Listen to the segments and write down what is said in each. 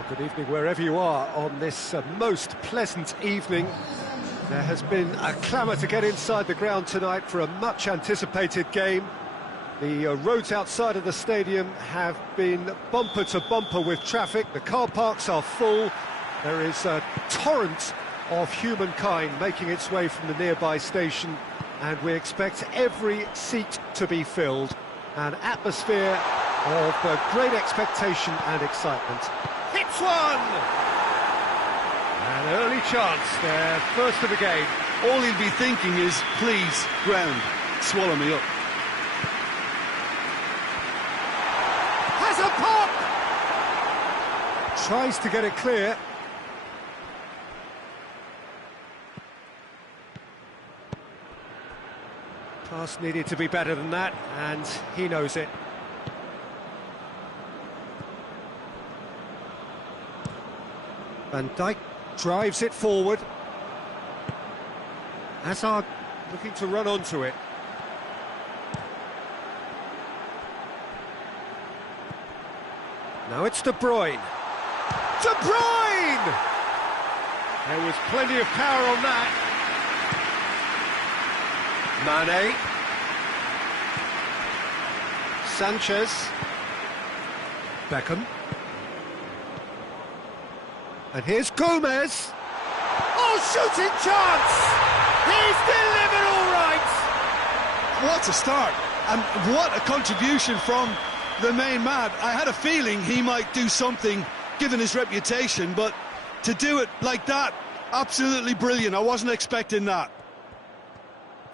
Well, good evening wherever you are on this most pleasant evening. There has been a clamour to get inside the ground tonight for a much-anticipated game. The roads outside of the stadium have been bumper to bumper with traffic. The car parks are full. There is a torrent of humankind making its way from the nearby station, and we expect every seat to be filled. An atmosphere of great expectation and excitement. Hits one! An early chance there, first of the game. All he'll be thinking is, please, ground, swallow me up. Has a pop! Tries to get it clear. Pass needed to be better than that, and he knows it. Van Dijk drives it forward. Hazard looking to run onto it. Now it's De Bruyne. De Bruyne! There was plenty of power on that. Mane. Sanchez. Beckham. And here's Gomez. Oh, shooting chance! He's delivered all right! What a start, and what a contribution from the main man. I had a feeling he might do something, given his reputation, but to do it like that, absolutely brilliant. I wasn't expecting that.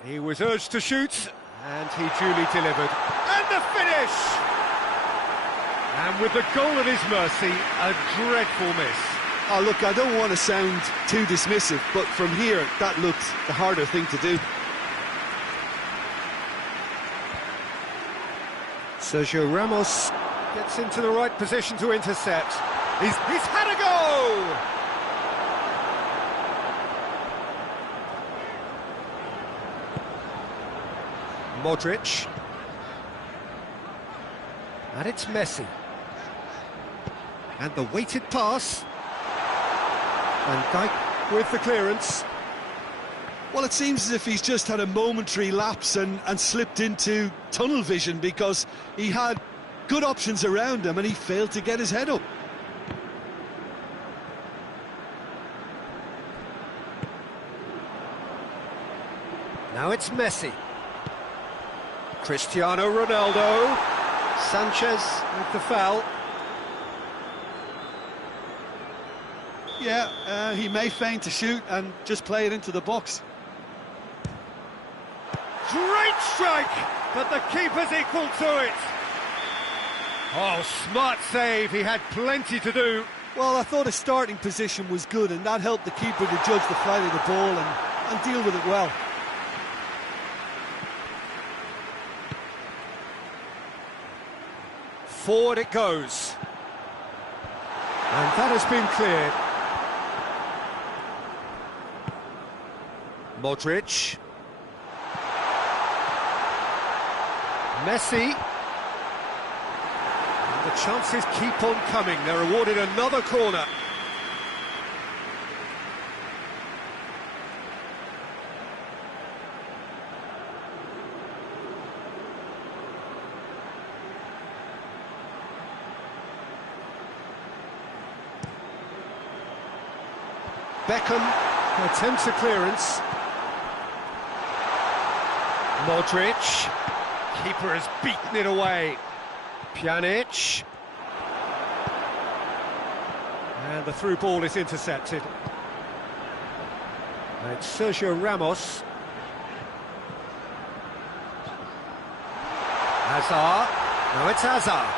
He was urged to shoot, and he duly delivered. And the finish! And with the goal at his mercy, a dreadful miss. Oh, look, I don't want to sound too dismissive, but from here, that looked the harder thing to do. Sergio Ramos gets into the right position to intercept. He's had a go! Modric. And it's Messi. And the weighted pass. Van Dijk with the clearance. Well, it seems as if he's just had a momentary lapse and slipped into tunnel vision, because he had good options around him and he failed to get his head up. Now it's Messi. Cristiano Ronaldo. Sanchez with the foul. Yeah, he may feign to shoot and just play it into the box. Great strike, but the keeper's equal to it. Oh, smart save, he had plenty to do. Well, I thought his starting position was good, and that helped the keeper to judge the flight of the ball and deal with it well. Forward it goes. And that has been cleared. Modric. Messi. And the chances keep on coming. They're awarded another corner. Beckham attempts a clearance. Modric. Keeper has beaten it away. Pjanic. And the through ball is intercepted. And it's Sergio Ramos. Hazard. Now it's Hazard.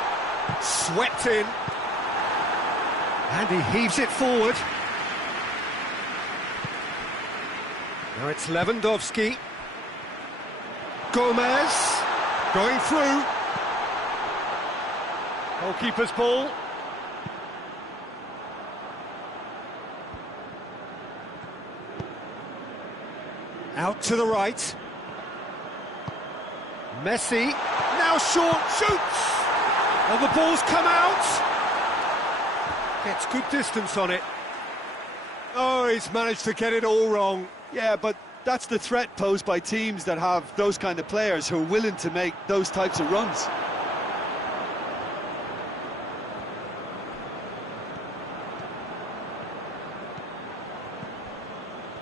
Swept in. And he heaves it forward. Now it's Lewandowski. Gomez going through. Goalkeeper's ball. Out to the right. Messi, now short, shoots! And the ball's come out. Gets good distance on it. Oh, he's managed to get it all wrong. Yeah, but that's the threat posed by teams that have those kind of players who are willing to make those types of runs.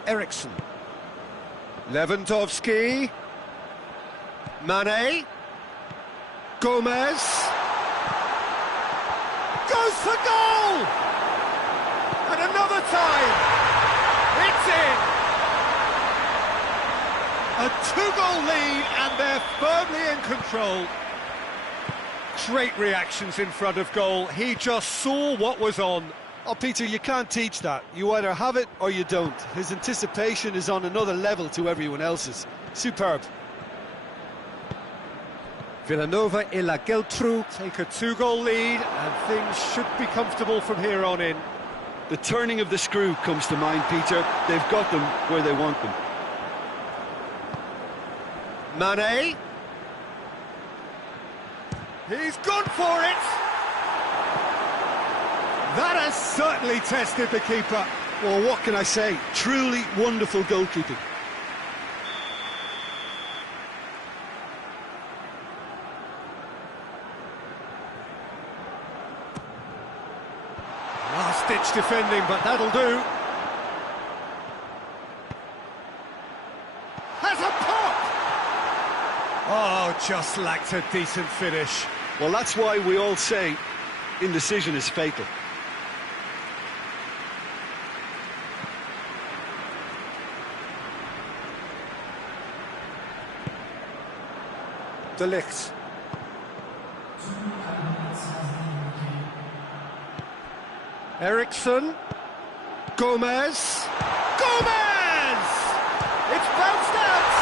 Eriksson. Lewandowski. Mane. Gomez. Goes for goal! And another time! It's in! A two-goal lead and they're firmly in control. Great reactions in front of goal. He just saw what was on. Oh, Peter, you can't teach that. You either have it or you don't. His anticipation is on another level to everyone else's. Superb. Villanova and La Geltrú take a two-goal lead and things should be comfortable from here on in. The turning of the screw comes to mind, Peter. They've got them where they want them. Mane. He's gone for it! That has certainly tested the keeper. Well, what can I say? Truly wonderful goalkeeping. Last-ditch defending, but that'll do. Has a pop! Oh, just lacked a decent finish. Well, that's why we all say indecision is fatal. De Ligt. Eriksson. Gomez. Gomez! It's bounced out!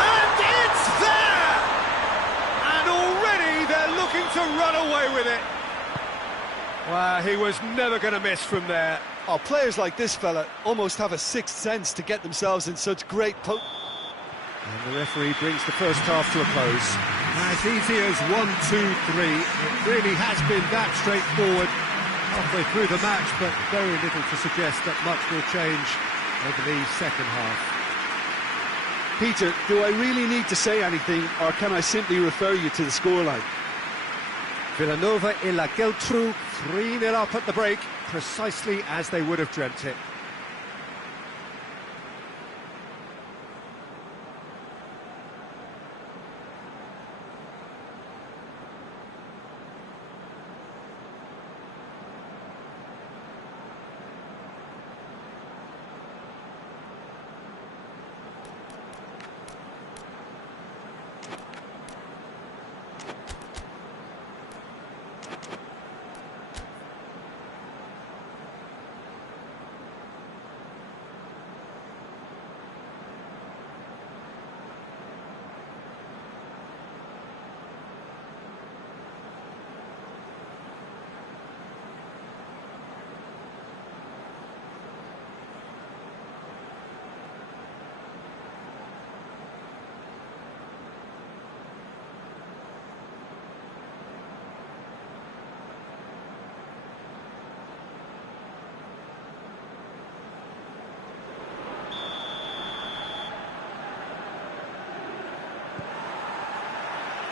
And it's there! And already they're looking to run away with it. Wow, he was never going to miss from there. Oh, players like this fella almost have a sixth sense to get themselves in such great And the referee brings the first half to a close. As easy as 1, 2, 3. It really has been that straightforward halfway through the match, but very little to suggest that much will change over the second half. Peter, do I really need to say anything, or can I simply refer you to the scoreline? Villanova and La Geltrú 3-0 up at the break, precisely as they would have dreamt it.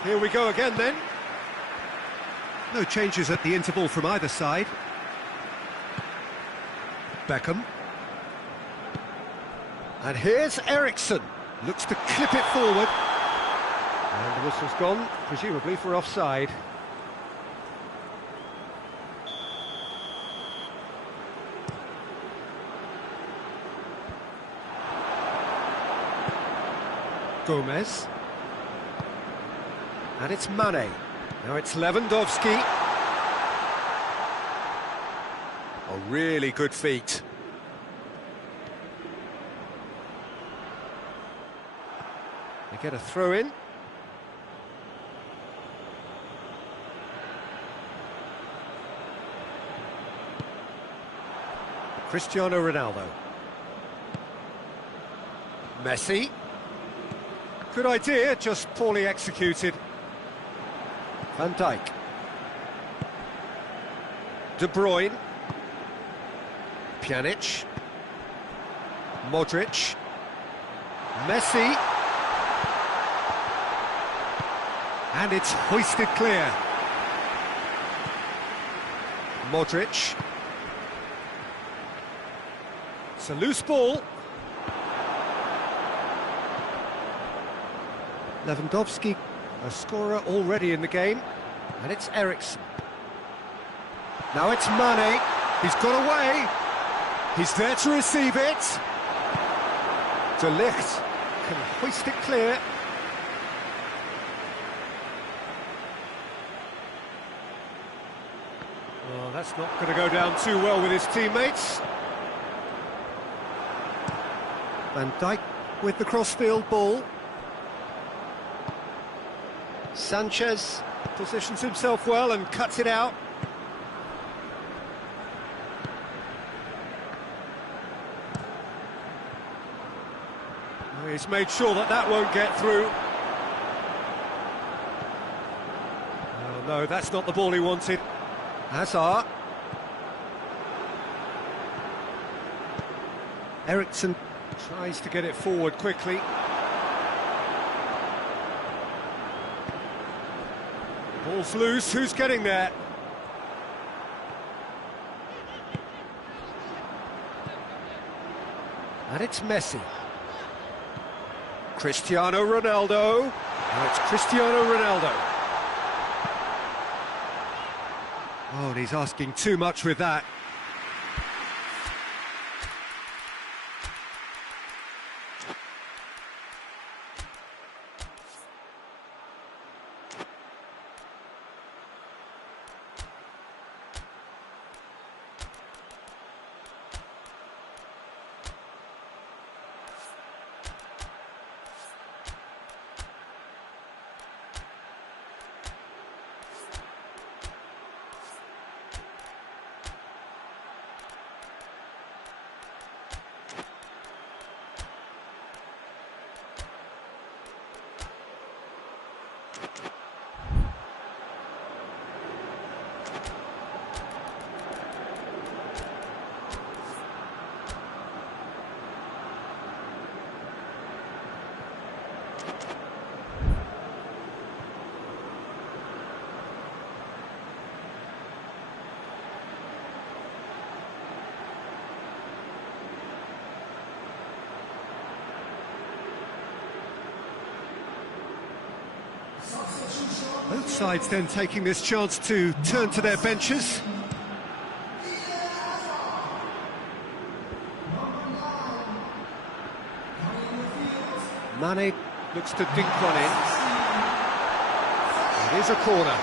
Here we go again then. No changes at the interval from either side. Beckham. And here's Eriksson. Looks to clip it forward. And the whistle's gone, presumably for offside. Gomez. And it's Mane. Now it's Lewandowski. A really good feat. They get a throw in. Cristiano Ronaldo. Messi. Good idea, just poorly executed. Van Dijk. De Bruyne. Pjanic. Modric. Messi. And it's hoisted clear. Modric. It's a loose ball. Lewandowski, a scorer already in the game. And it's Eriksen. Now it's Mane. He's got away. He's there to receive it. De Ligt can hoist it clear. Oh, that's not going to go down too well with his teammates. Van Dijk with the crossfield ball. Sanchez positions himself well and cuts it out. Oh, he's made sure that that won't get through. Oh, no, that's not the ball he wanted. Hazard. Eriksen tries to get it forward quickly. Ball's loose, who's getting there? And it's Messi. Cristiano Ronaldo. Now it's Cristiano Ronaldo. Oh, and he's asking too much with that. Both sides then taking this chance to turn to their benches. Mane looks to dink one in. It is a corner.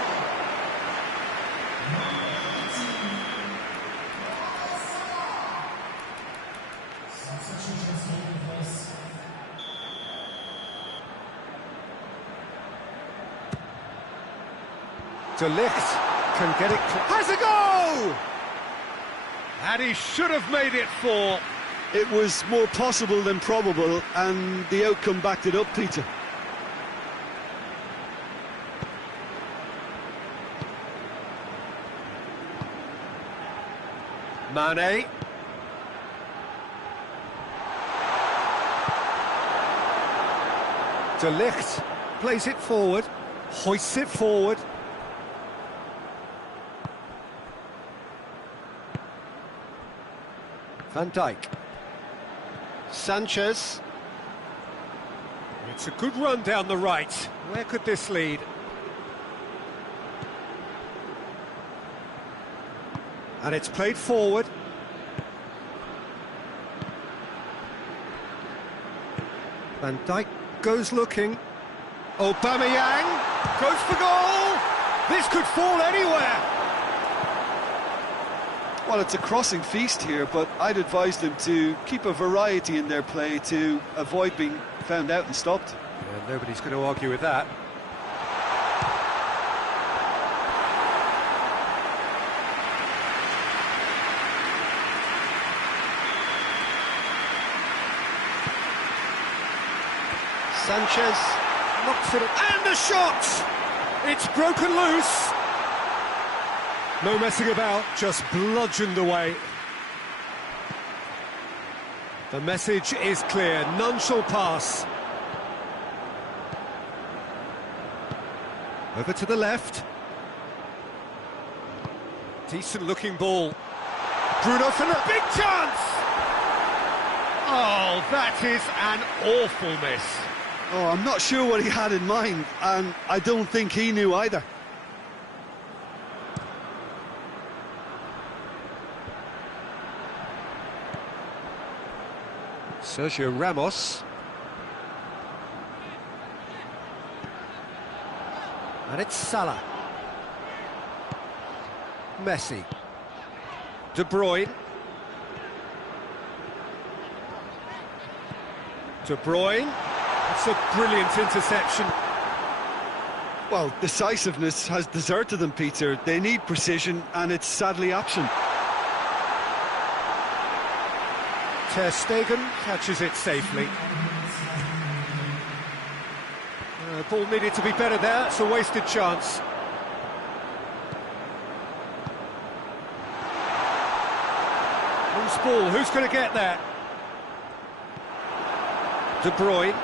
De Ligt can get it, has a go! And he should have made it 4. It was more possible than probable, and the outcome backed it up, Peter. Mane. De Ligt plays it forward, hoists it forward. Van Dijk. Sanchez. It's a good run down the right. Where could this lead? And it's played forward. Van Dijk goes looking. Aubameyang goes for goal. This could fall anywhere. Well, it's a crossing feast here, but I'd advise them to keep a variety in their play to avoid being found out and stopped. Yeah, nobody's going to argue with that. Sanchez knocks it, and the shot! It's broken loose. No messing about, just bludgeoned away. The message is clear, none shall pass. Over to the left. Decent looking ball. Bruno Fernandes, big chance! Oh, that is an awful miss. Oh, I'm not sure what he had in mind, and I don't think he knew either. Sergio Ramos. And it's Salah. Messi. De Bruyne. De Bruyne. It's a brilliant interception. Well, decisiveness has deserted them, Peter. They need precision, and it's sadly absent. Ter Stegen catches it safely. Ball needed to be better there, it's a wasted chance. Loose ball, who's going to get there? De Bruyne.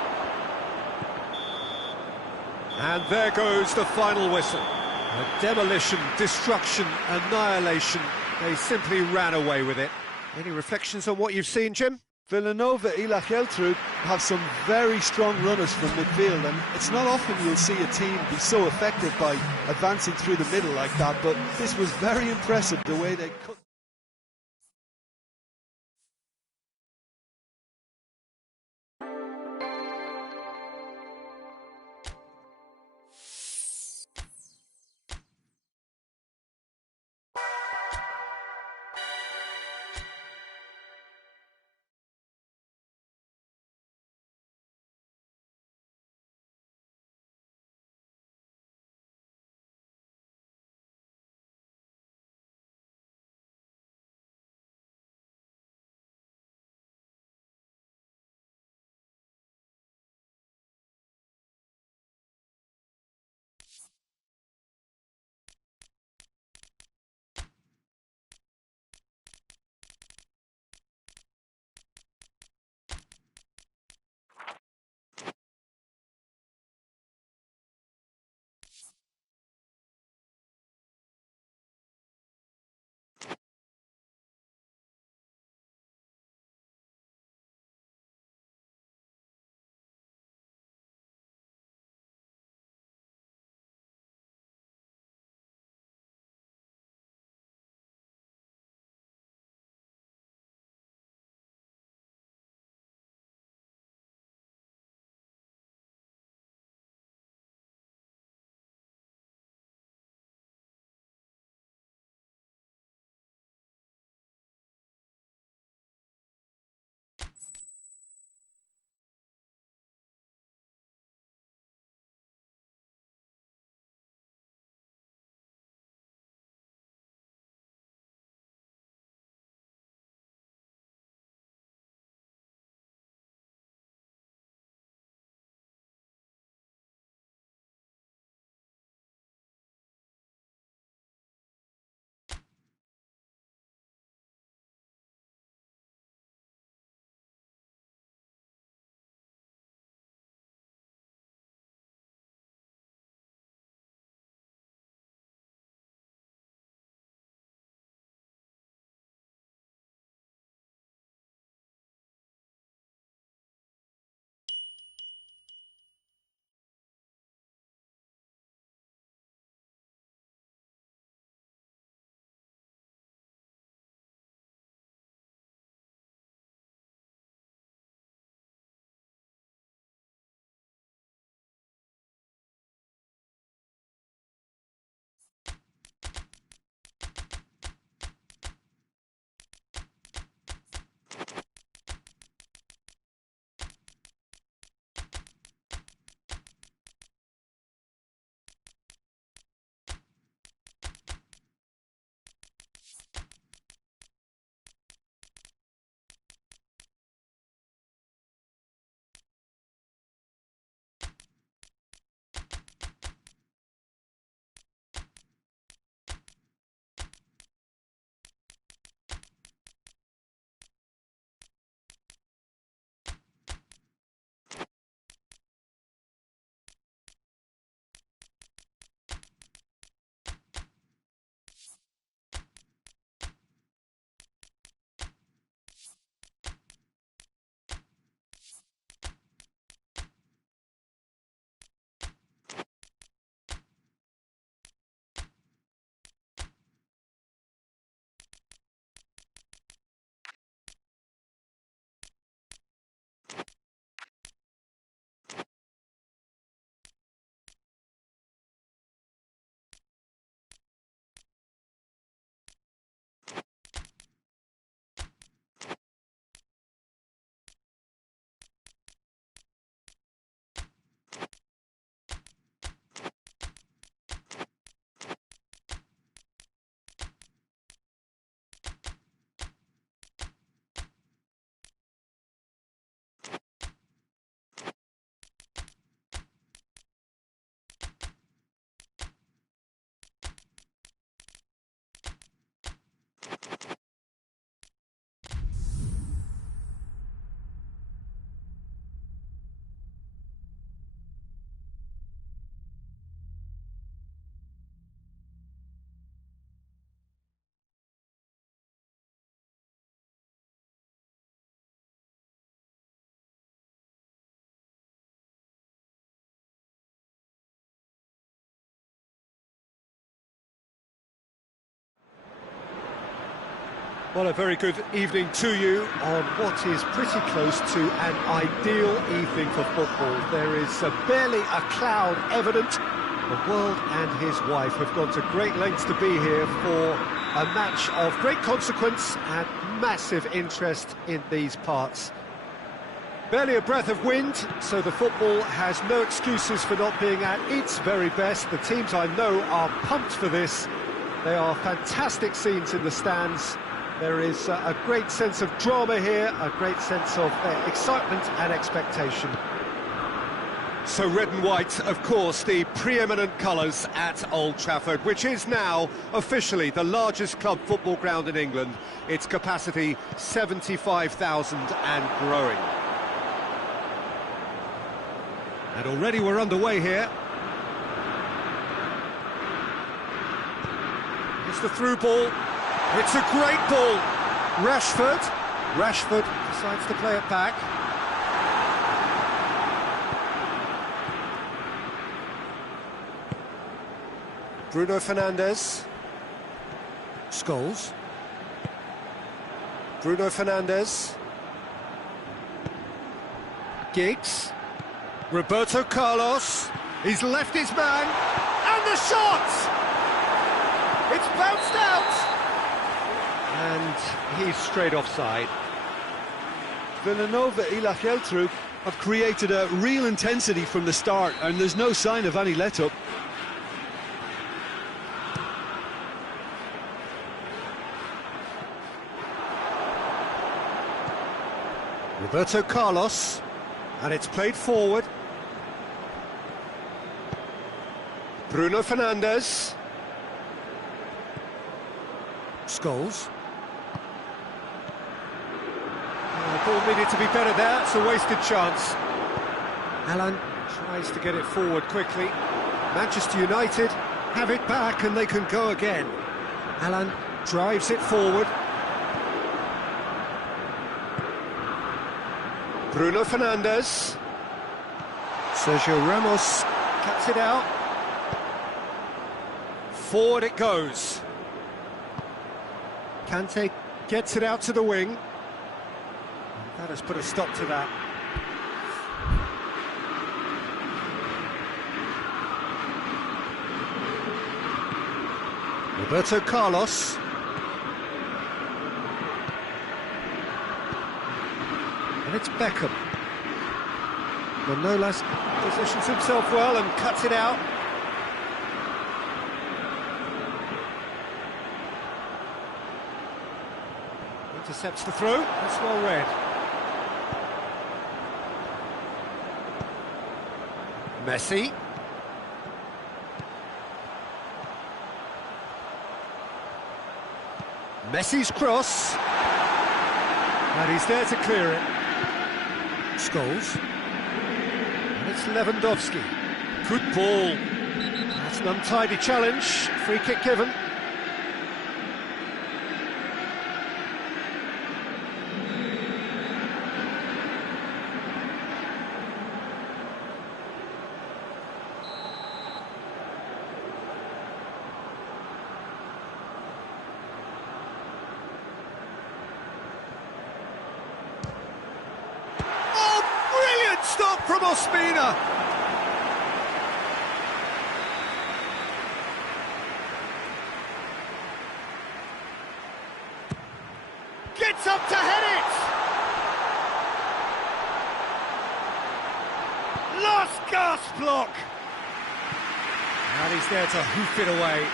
And there goes the final whistle. A demolition, destruction, annihilation. They simply ran away with it. Any reflections on what you've seen, Jim? Villanova Ilach have some very strong runners from midfield, and it's not often you'll see a team be so effective by advancing through the middle like that, but this was very impressive, the way they cut Well, a very good evening to you on what is pretty close to an ideal evening for football. There is barely a cloud evident. The world and his wife have gone to great lengths to be here for a match of great consequence and massive interest in these parts. Barely a breath of wind, so the football has no excuses for not being at its very best. The teams I know are pumped for this. They are fantastic scenes in the stands. There is a great sense of drama here, a great sense of excitement and expectation. So red and white, of course, the preeminent colours at Old Trafford, which is now officially the largest club football ground in England. Its capacity 75,000 and growing. And already we're underway here. It's the through ball. It's a great ball. Rashford decides to play it back. Bruno Fernandes. Scholes. Bruno Fernandes. Giggs. Roberto Carlos. He's left his man. And the shot! It's bounced out! And he's straight offside. Villanova Ilach have created a real intensity from the start, and there's no sign of any let-up. Roberto Carlos, and it's played forward. Bruno Fernandes. Scholes. The ball needed to be better there, it's a wasted chance. Alan tries to get it forward quickly. Manchester United have it back and they can go again. Alan drives it forward. Bruno Fernandes. Sergio Ramos cuts it out. Forward it goes. Kante gets it out to the wing. That has put a stop to that. Roberto Carlos. And it's Beckham. Manolas positions himself well and cuts it out. Intercepts the throw. That's well read. Messi. Messi's cross. And he's there to clear it. Scholes. And it's Lewandowski. Good ball. That's an untidy challenge. Free kick given. Stop from Ospina. Gets up to head it. Last gasp block. And he's there to hoof it away.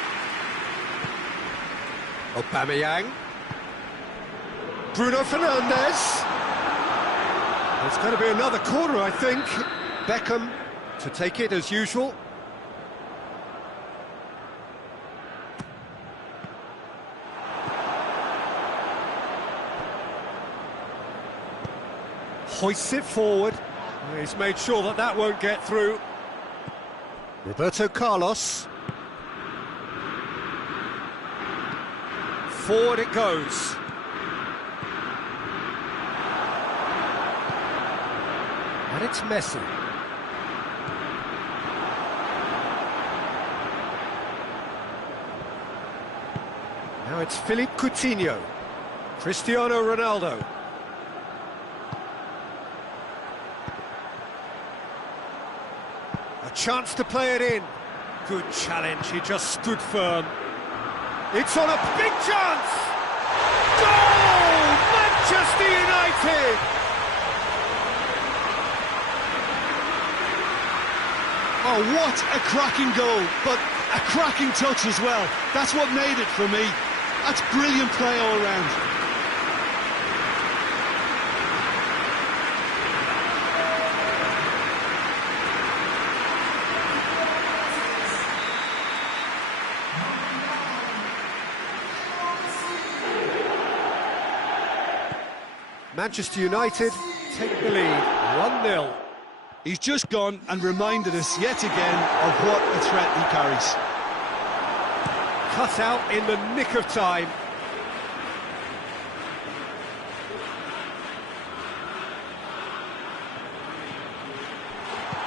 Aubameyang. Bruno Fernandes. It's going to be another corner, I think. Beckham to take it as usual. Hoists it forward. He's made sure that that won't get through. Roberto Carlos. Forward it goes. And it's Messi. Now it's Philippe Coutinho. Cristiano Ronaldo. A chance to play it in. Good challenge, he just stood firm. It's on a big chance! Goal! Manchester United! Oh, what a cracking goal, but a cracking touch as well. That's what made it for me. That's brilliant play all round. Manchester United take the lead, 1-0. He's just gone and reminded us yet again of what a threat he carries. Cut out in the nick of time.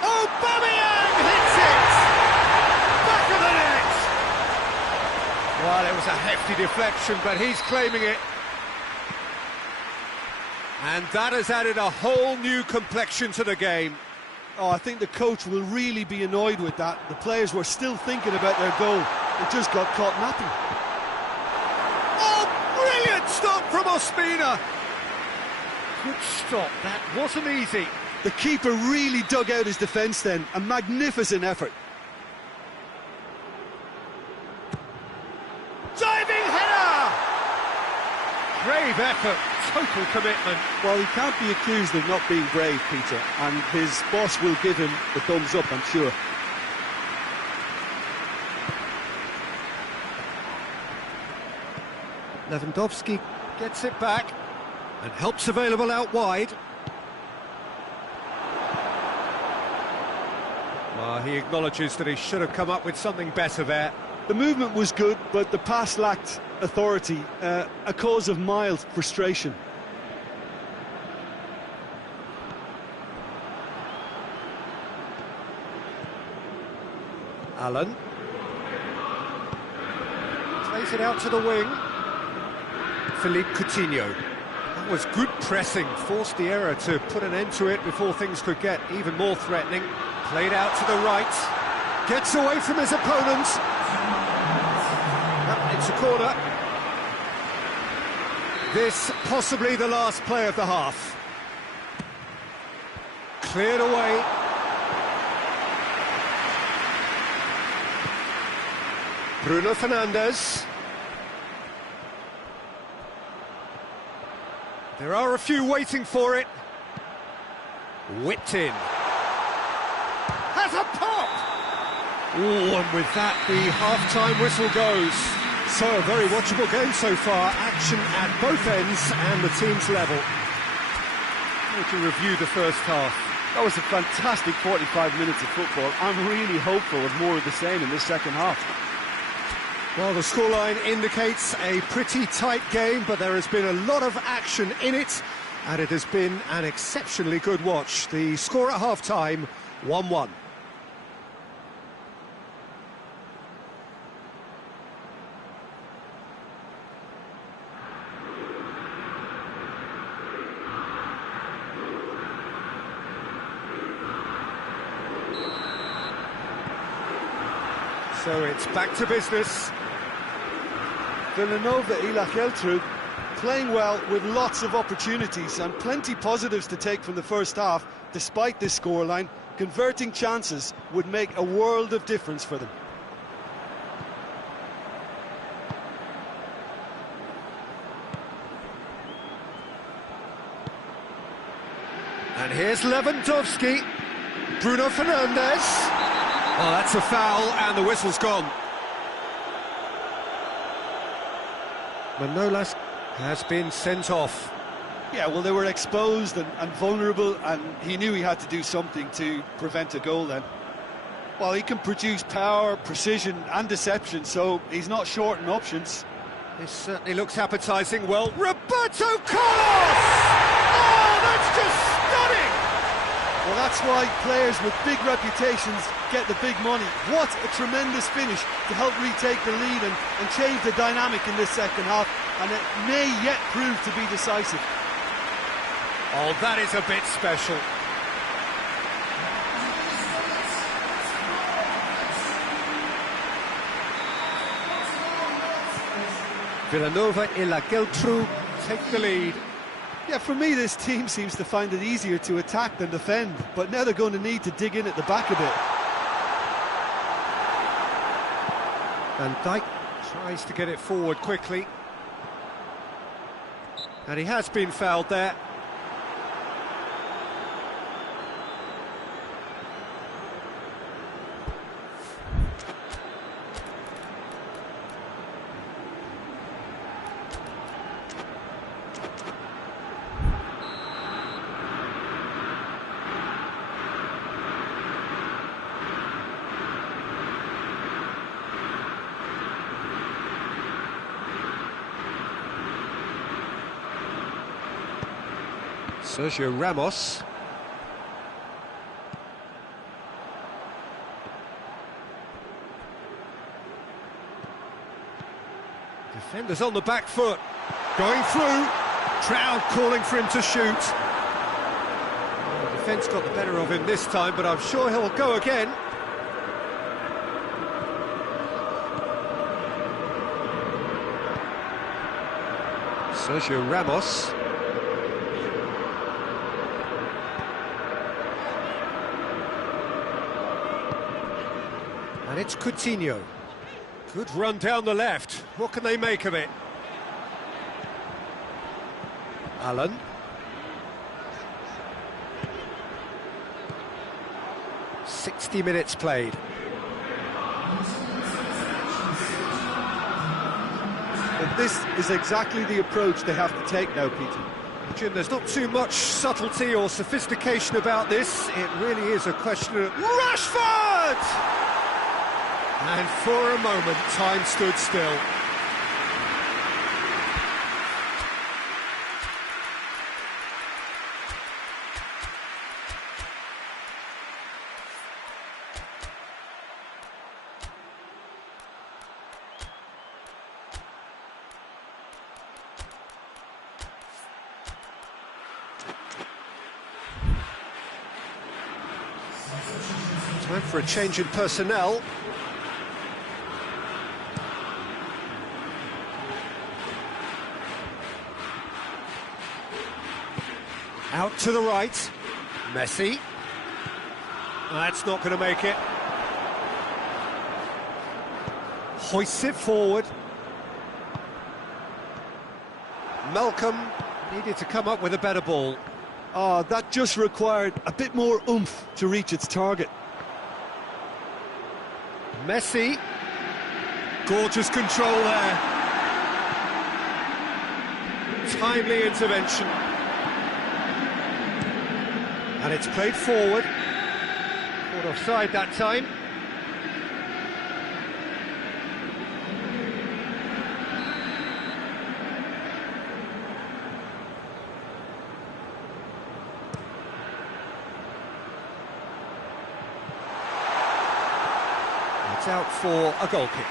Aubameyang hits it! Back of the net! Well, it was a hefty deflection, but he's claiming it. And that has added a whole new complexion to the game. Oh, I think the coach will really be annoyed with that. The players were still thinking about their goal. It just got caught napping. Oh, brilliant stop from Ospina! Good stop, that wasn't easy. The keeper really dug out his defence then. A magnificent effort. Diving header! Brave effort, total commitment. Well, he can't be accused of not being brave, Peter, and his boss will give him the thumbs up, I'm sure. Lewandowski gets it back and helps available out wide. Well, he acknowledges that he should have come up with something better there. The movement was good, but the pass lacked authority, a cause of mild frustration. Allen plays it out to the wing. Philippe Coutinho. That was good pressing, forced the error to put an end to it before things could get even more threatening. Played out to the right, gets away from his opponent. It's a corner. This possibly the last play of the half. Cleared away. Bruno Fernandes. There are a few waiting for it. Whipped in. Has a pop! Oh, and with that, the half-time whistle goes. So, a very watchable game so far. Action at both ends and the team's level. We can review the first half. That was a fantastic 45 minutes of football. I'm really hopeful of more of the same in this second half. Well, the scoreline indicates a pretty tight game, but there has been a lot of action in it, and it has been an exceptionally good watch. The score at half-time, 1-1. So it's back to business. Villanova Ilacheltru playing well with lots of opportunities and plenty positives to take from the first half. Despite this scoreline, converting chances would make a world of difference for them. And here's Lewandowski. Bruno Fernandes. Oh, that's a foul, and the whistle's gone. Manolas has been sent off. Yeah, well, they were exposed and vulnerable, and he knew he had to do something to prevent a goal then. Well, he can produce power, precision and deception, so he's not short in options. This certainly looks appetising. Well, Roberto Carlos! Oh, that's just stunning! Well, that's why players with big reputations get the big money. What a tremendous finish to help retake the lead and change the dynamic in this second half, and it may yet prove to be decisive. Oh, that is a bit special. Villanova and La Geltrú take the lead. Yeah, for me, this team seems to find it easier to attack than defend, but now they're going to need to dig in at the back a bit. Van Dijk tries to get it forward quickly. And he has been fouled there. Sergio Ramos. Defenders on the back foot. Going through. Crowd calling for him to shoot. The defence got the better of him this time, but I'm sure he'll go again. Sergio Ramos. And it's Coutinho. Good run down the left. What can they make of it? Allen. .60 minutes played. And this is exactly the approach they have to take now, Peter. Jim, there's not too much subtlety or sophistication about this. It really is a question of... Rashford! And for a moment, time stood still. Time for a change in personnel. Out to the right, Messi. That's not going to make it. Hoists it forward. Malcolm needed to come up with a better ball. Oh, that just required a bit more oomph to reach its target. Messi. Gorgeous control there. Timely intervention. And it's played forward. Caught offside that time. It's out for a goal kick.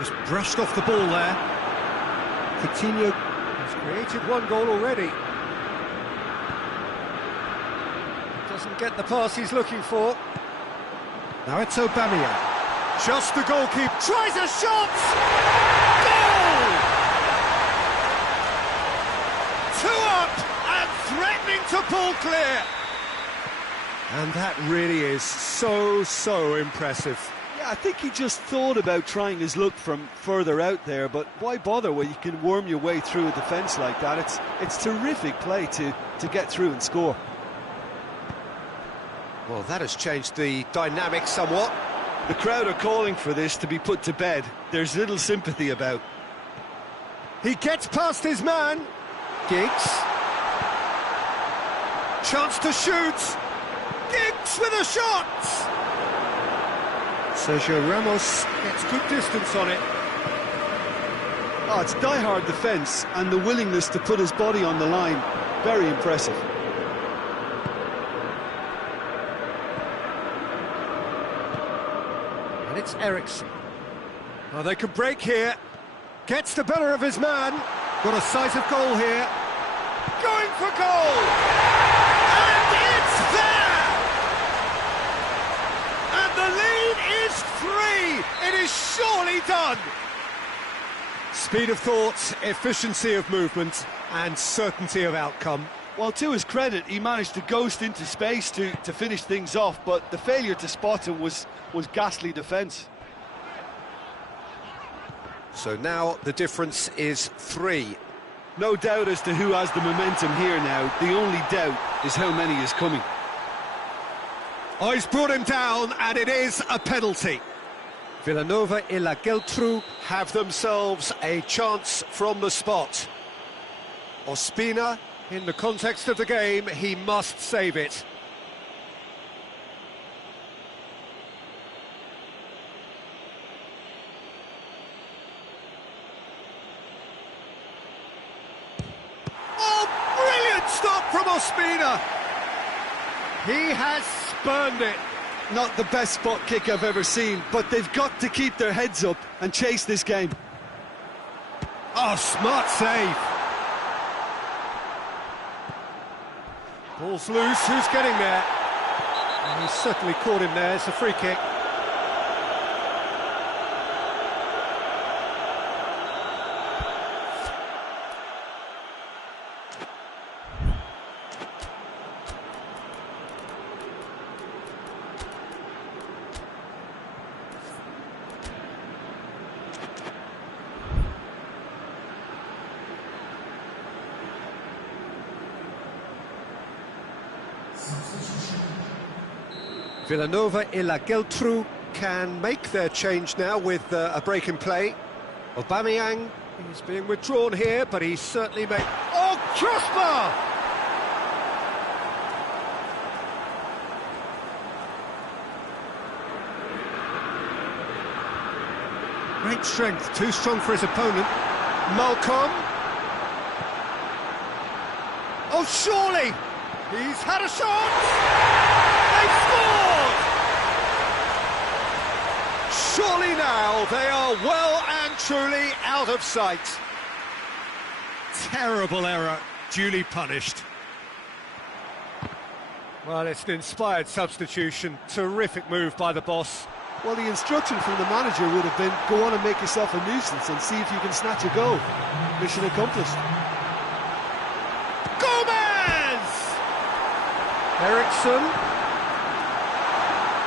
Just brushed off the ball there. Coutinho has created one goal already. Doesn't get the pass he's looking for. Now it's Aubameyang. Just the goalkeeper. Tries a shot! Goal! 2 up and threatening to pull clear. And that really is so impressive. I think he just thought about trying his luck from further out there, but why bother when you can worm your way through a defence like that? It's terrific play to get through and score. Well, that has changed the dynamic somewhat. The crowd are calling for this to be put to bed. There's little sympathy about. He gets past his man. Giggs. Chance to shoot. Giggs with a shot. Sergio Ramos gets good distance on it. Oh, it's die-hard defence and the willingness to put his body on the line. Very impressive. And it's Eriksson. Oh, they could break here. Gets the better of his man. Got a sight of goal here. Going for goal! And it's there! And the lead is 3! It is surely done! Speed of thought, efficiency of movement, and certainty of outcome. Well, to his credit, he managed to ghost into space to finish things off, but the failure to spot him was ghastly defence. So now the difference is 3. No doubt as to who has the momentum here now. The only doubt is how many is coming. Oh, he's brought him down, and it is a penalty. Villanova and La Geltrú have themselves a chance from the spot. Ospina, in the context of the game, he must save it. Oh, brilliant stop from Ospina! He has spurned it. Not the best spot kick I've ever seen, but they've got to keep their heads up and chase this game. Oh, smart save. Ball's loose, who's getting there? And he's certainly caught him there, it's a free kick. Villanova and La Geltrú can make their change now with a break in play. Aubameyang is being withdrawn here, but he's certainly made... Oh, crossbar! Great strength, too strong for his opponent. Malcolm. Oh, surely! He's had a shot! They've scored! Surely now they are well and truly out of sight. Terrible error, duly punished. Well, it's an inspired substitution. Terrific move by the boss. Well, the instruction from the manager would have been, go on and make yourself a nuisance and see if you can snatch a goal. Mission accomplished. Gomez! Eriksson.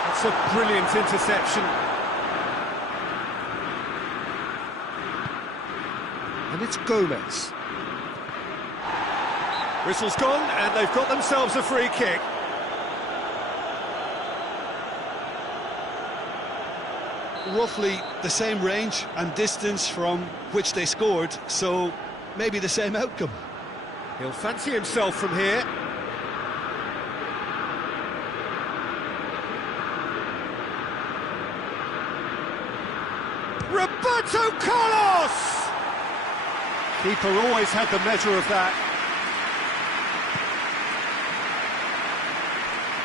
That's a brilliant interception. And it's Gomez. Whistle's gone, and they've got themselves a free kick. Roughly the same range and distance from which they scored, so maybe the same outcome. He'll fancy himself from here. Roberto Carlos! Keeper always had the measure of that.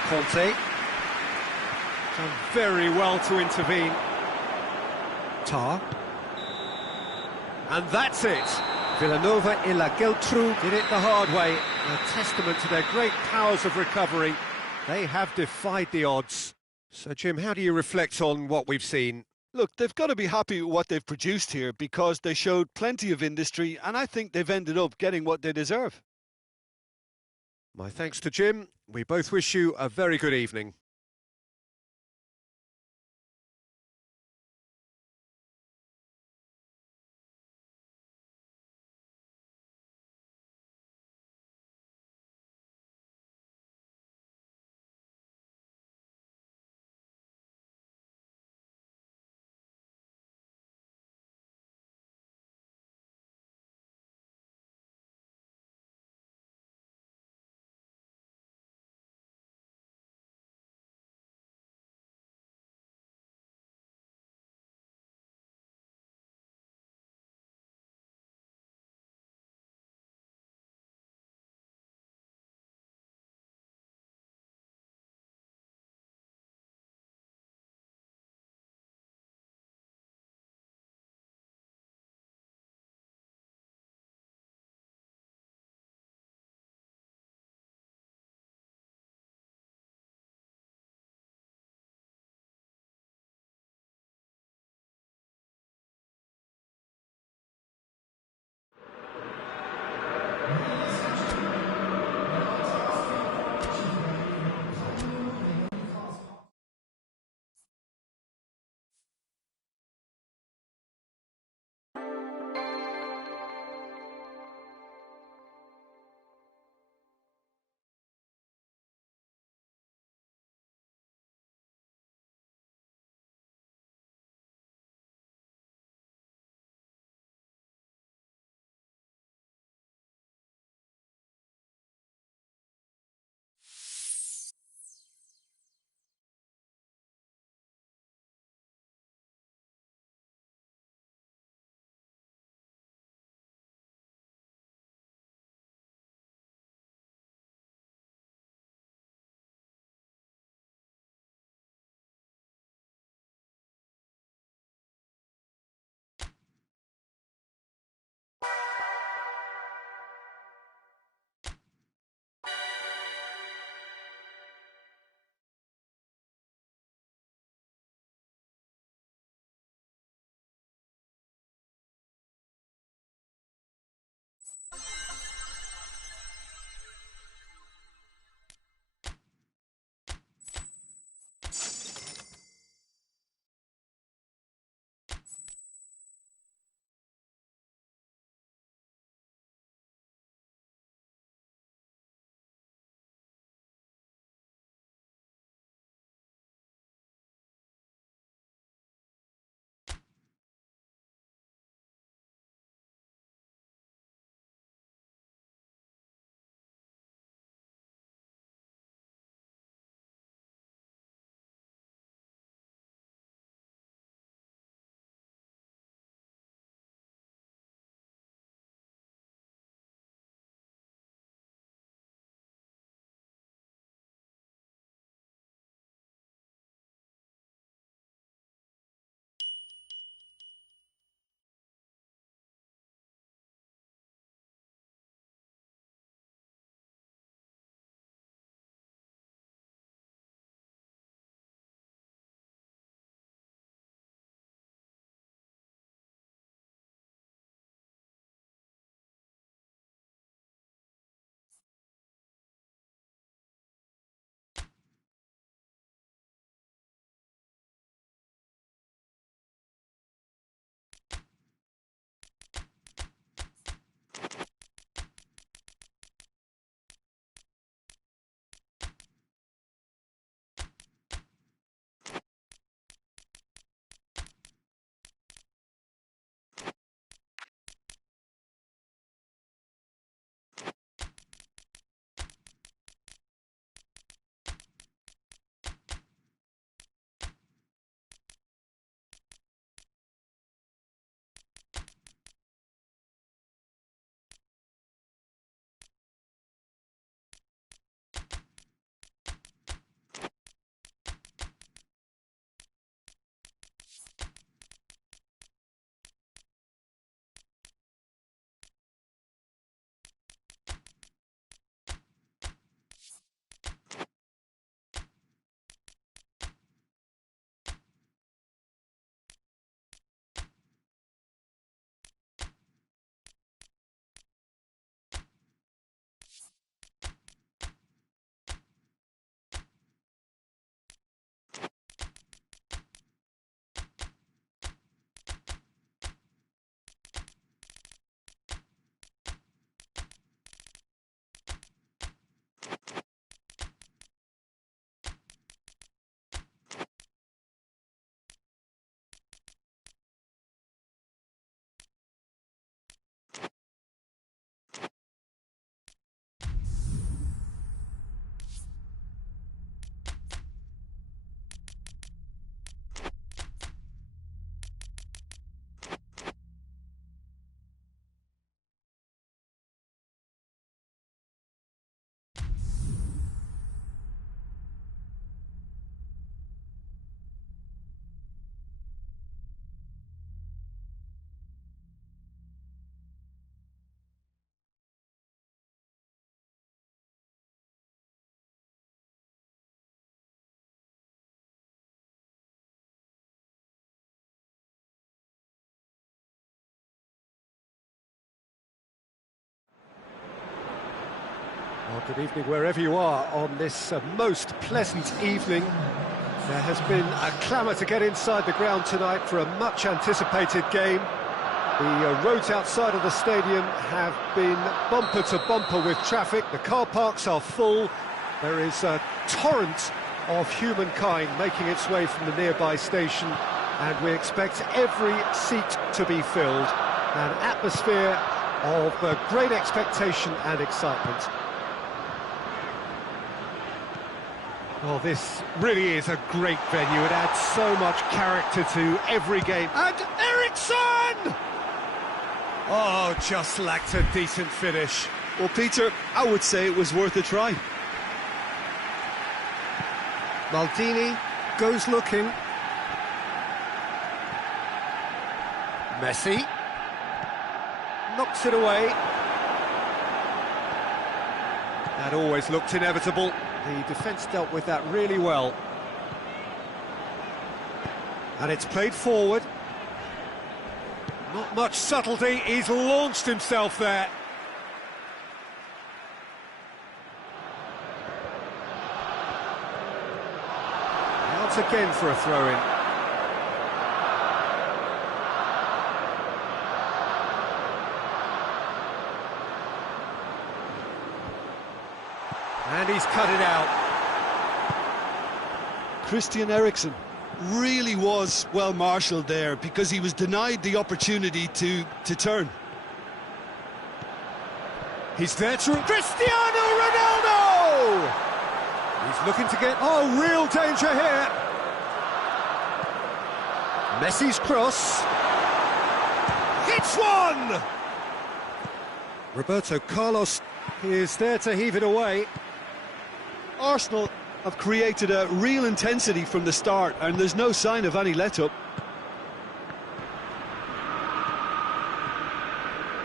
Conte. Done very well to intervene. Tar. And that's it. Villanova and La Geltrú did it the hard way. A testament to their great powers of recovery. They have defied the odds. So, Jim, how do you reflect on what we've seen? Look, they've got to be happy with what they've produced here because they showed plenty of industry and I think they've ended up getting what they deserve. My thanks to Jim. We both wish you a very good evening. Good evening wherever you are on this most pleasant evening. There has been a clamour to get inside the ground tonight for a much anticipated game. The roads outside of the stadium have been bumper to bumper with traffic. The car parks are full. There is a torrent of humankind making its way from the nearby station, and we expect every seat to be filled. An atmosphere of great expectation and excitement. Well, this really is a great venue. It adds so much character to every game. And Eriksson! Oh, just lacked a decent finish. Well, Peter, I would say it was worth a try. Maldini goes looking. Messi knocks it away. That always looked inevitable. The defence dealt with that really well. And it's played forward. Not much subtlety, he's launched himself there. Out again for a throw-in. And he's cut it out. Christian Eriksen really was well marshalled there because he was denied the opportunity to turn. He's there to... Cristiano Ronaldo! He's looking to get... Oh, real danger here. Messi's cross. Hits one! Roberto Carlos is there to heave it away. Arsenal have created a real intensity from the start, and there's no sign of any let-up.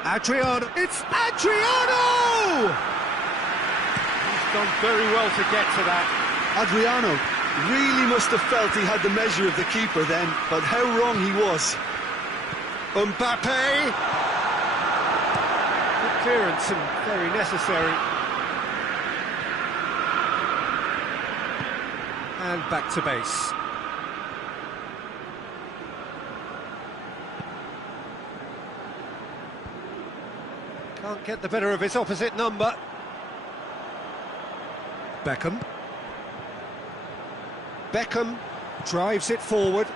Adriano, it's Adriano! He's done very well to get to that. Adriano really must have felt he had the measure of the keeper then, but how wrong he was. Mbappe! Good clearance and very necessary. And back to base. Can't get the better of his opposite number. Beckham. Beckham drives it forward.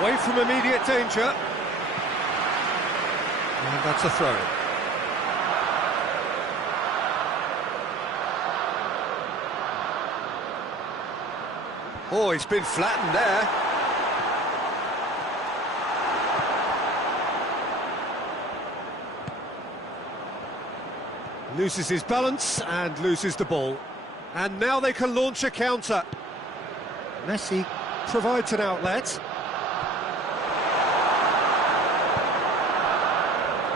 Away from immediate danger. And that's a throw. Oh, he's been flattened there. Loses his balance and loses the ball. And now they can launch a counter. Messi provides an outlet.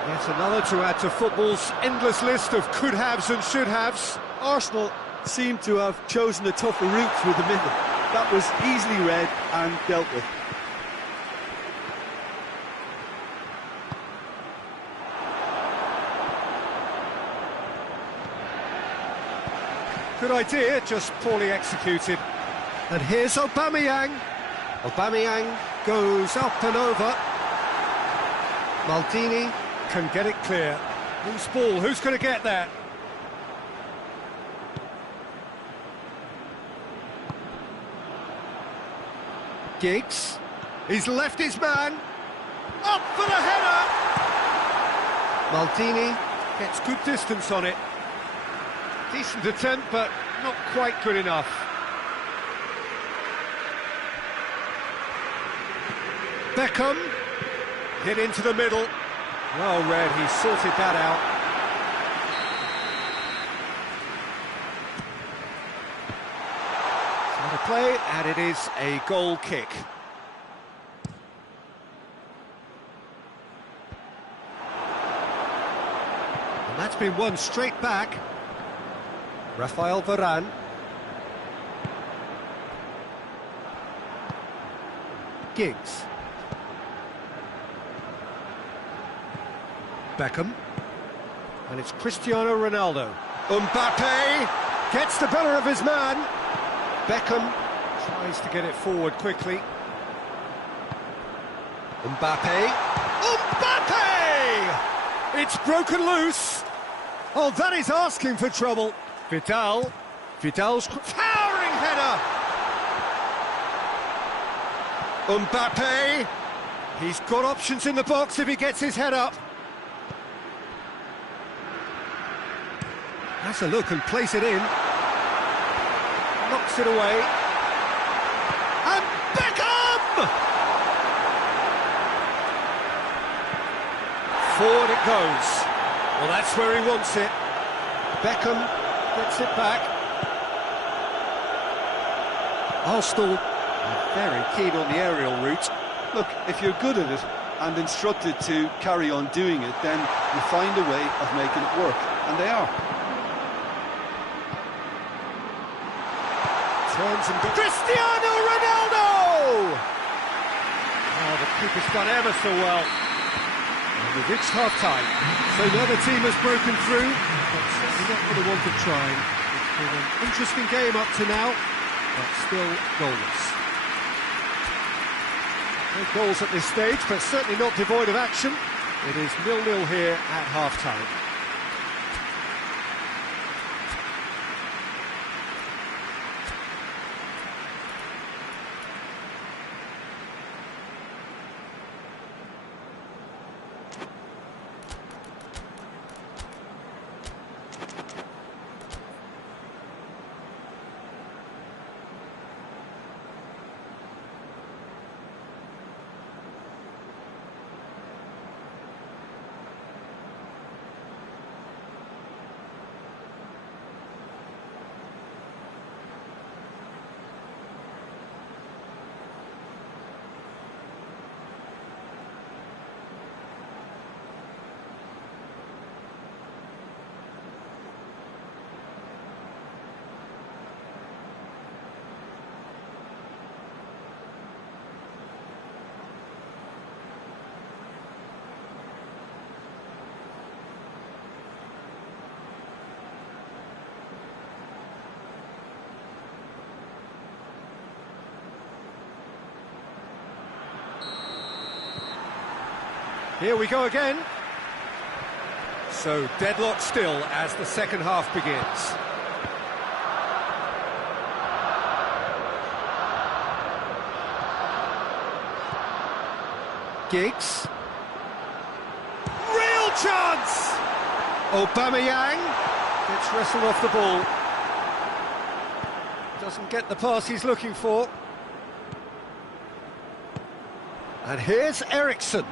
Yet another to add to football's endless list of could-haves and should-haves. Arsenal seem to have chosen a tougher route through the middle. That was easily read and dealt with. Good idea, just poorly executed. And here's Aubameyang. Aubameyang goes up and over. Maldini can get it clear. Loose ball, who's going to get that? Giggs, he's left his man, up for the header! Maldini gets good distance on it. Decent attempt, but not quite good enough. Beckham, hit into the middle. Well read, he sorted that out. Play, and it is a goal kick. And that's been won straight back. Rafael Varane. Giggs. Beckham. And it's Cristiano Ronaldo. Mbappe gets the better of his man. Beckham tries to get it forward quickly. Mbappe. Mbappe! It's broken loose. Oh, that is asking for trouble. Vidal. Vidal's towering header. Mbappe. He's got options in the box if he gets his head up. Has a look and plays it in. Knocks it away. And Beckham! Forward it goes. Well, that's where he wants it. Beckham gets it back. Arsenal are very keen on the aerial route. Look, if you're good at it and instructed to carry on doing it, then you find a way of making it work, and they are. Turns and goes. Cristiano Ronaldo! Oh, the keeper's done ever so well. And we've reached half-time. So now the team has broken through, but certainly not for the want of trying. It's been an interesting game up to now, but still goalless. No goals at this stage, but certainly not devoid of action. It is 0-0 here at half-time. Here we go again. So deadlock still as the second half begins. Giggs. Real chance! Aubameyang gets wrestled off the ball. Doesn't get the pass he's looking for. And here's Eriksen.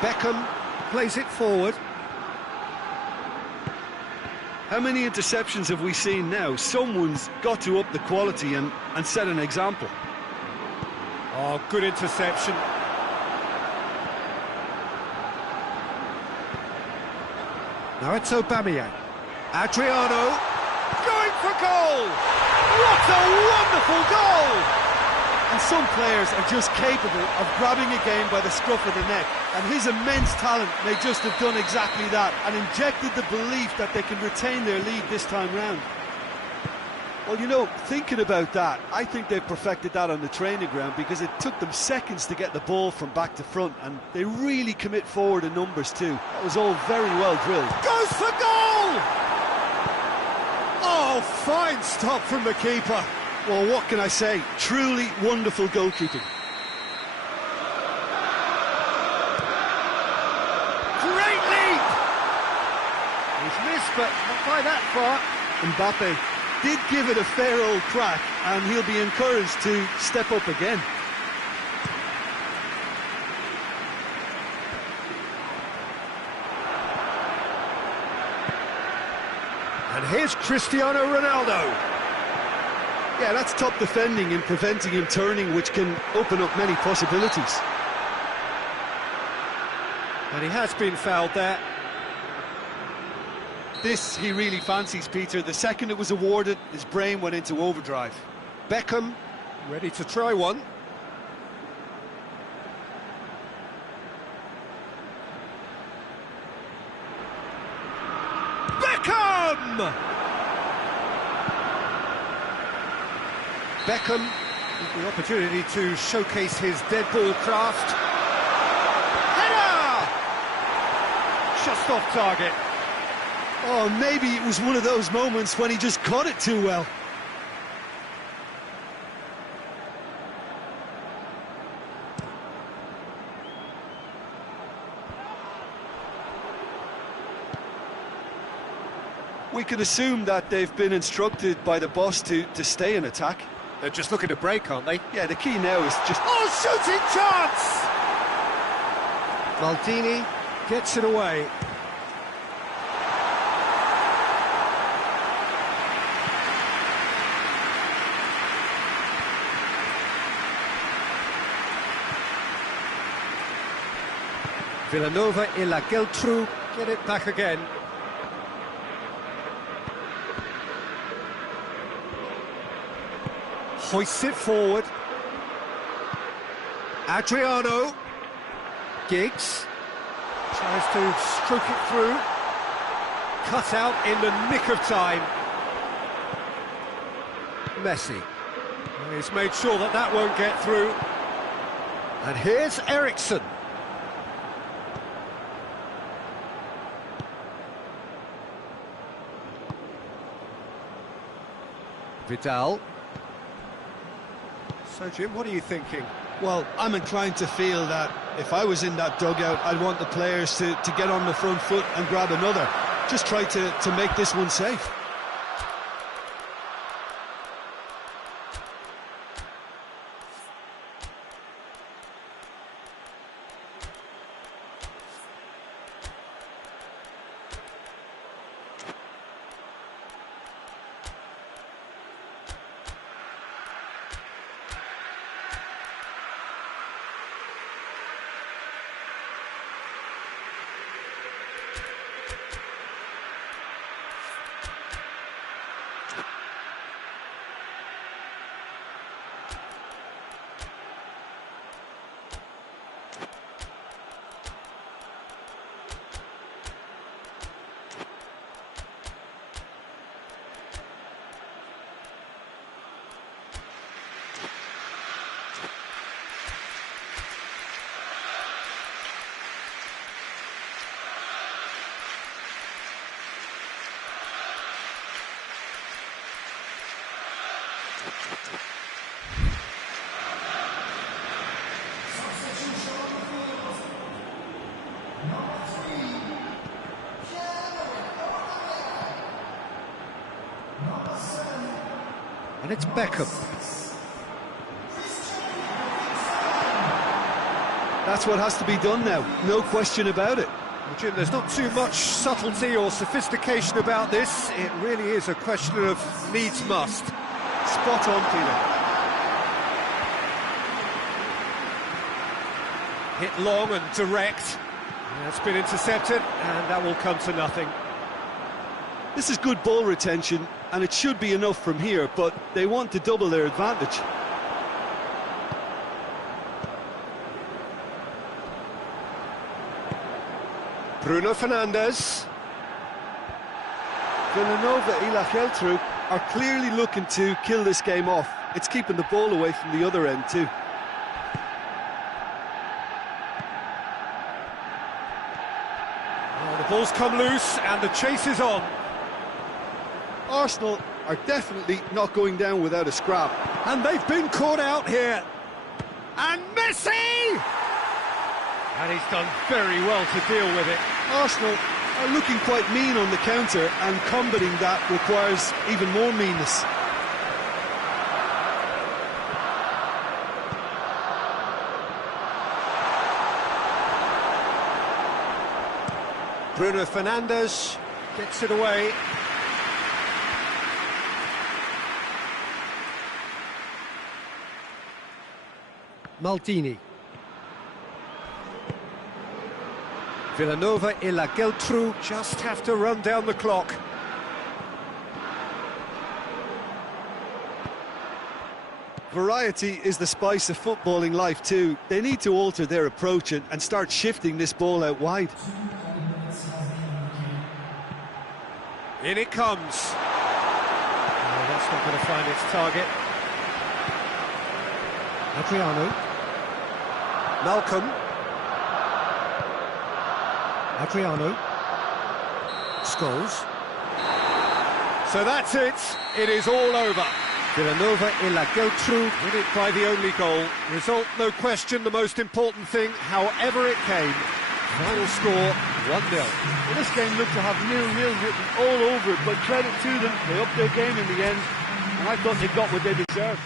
Beckham plays it forward. How many interceptions have we seen now? Someone's got to up the quality and set an example. Oh, good interception. Now it's Aubameyang. Adriano going for goal! What a wonderful goal! And some players are just capable of grabbing a game by the scruff of the neck, and his immense talent may just have done exactly that and injected the belief that they can retain their lead this time round. Well, you know, thinking about that, I think they've perfected that on the training ground, because it took them seconds to get the ball from back to front, and they really commit forward in numbers too. That was all very well drilled. Goes for goal! Oh, fine stop from the keeper. Well, what can I say? Truly wonderful goalkeeping. Great leap! He's missed, but not by that far. Mbappe did give it a fair old crack, and he'll be encouraged to step up again. And here's Cristiano Ronaldo. Yeah, that's top defending and preventing him turning, which can open up many possibilities. And he has been fouled there. This he really fancies, Peter. The second it was awarded, his brain went into overdrive. Beckham ready to try one. Beckham! Beckham with the opportunity to showcase his dead ball craft. Header! Just off target. Oh, maybe it was one of those moments when he just caught it too well. We can assume that they've been instructed by the boss to stay in attack. They're just looking to break, aren't they? Yeah, the key now is just... Oh, shooting chance! Maldini gets it away. Villanova e la Geltrú get it back again. Hoists it forward. Adriano. Giggs tries to stroke it through. Cut out in the nick of time. Messi. He's made sure that that won't get through. And here's Eriksson. Vidal. So, Jim, what are you thinking? Well, I'm inclined to feel that if I was in that dugout, I'd want the players to get on the front foot and grab another. Just try to make this one safe. And it's Beckham. That's what has to be done now, no question about it. Well, Jim, there's not too much subtlety or sophistication about this. It really is a question of needs must. Spot on, Peter. Hit long and direct. That's been intercepted, and that will come to nothing. This is good ball retention, and it should be enough from here, but they want to double their advantage. Bruno Fernandes. Villanova and la Geltrú are clearly looking to kill this game off. It's keeping the ball away from the other end too. Oh, the ball's come loose, and the chase is on. Arsenal are definitely not going down without a scrap. And they've been caught out here. And Messi! And he's done very well to deal with it. Arsenal are looking quite mean on the counter, and combating that requires even more meanness. Bruno Fernandes gets it away. Maldini. Villanova and la Geltrú just have to run down the clock. Variety is the spice of footballing life too. They need to alter their approach and start shifting this ball out wide. In it comes. Oh, that's not going to find its target. Adriano. Malcolm. Adriano. Scholes. So that's it. It is all over. Villanova e la Geltrud win it by the only goal. Result, no question, the most important thing, however it came. Final score, 1-0. Well, this game looked to have 0-0 written all over it, but credit to them, they upped their game in the end, and I thought they got what they deserved.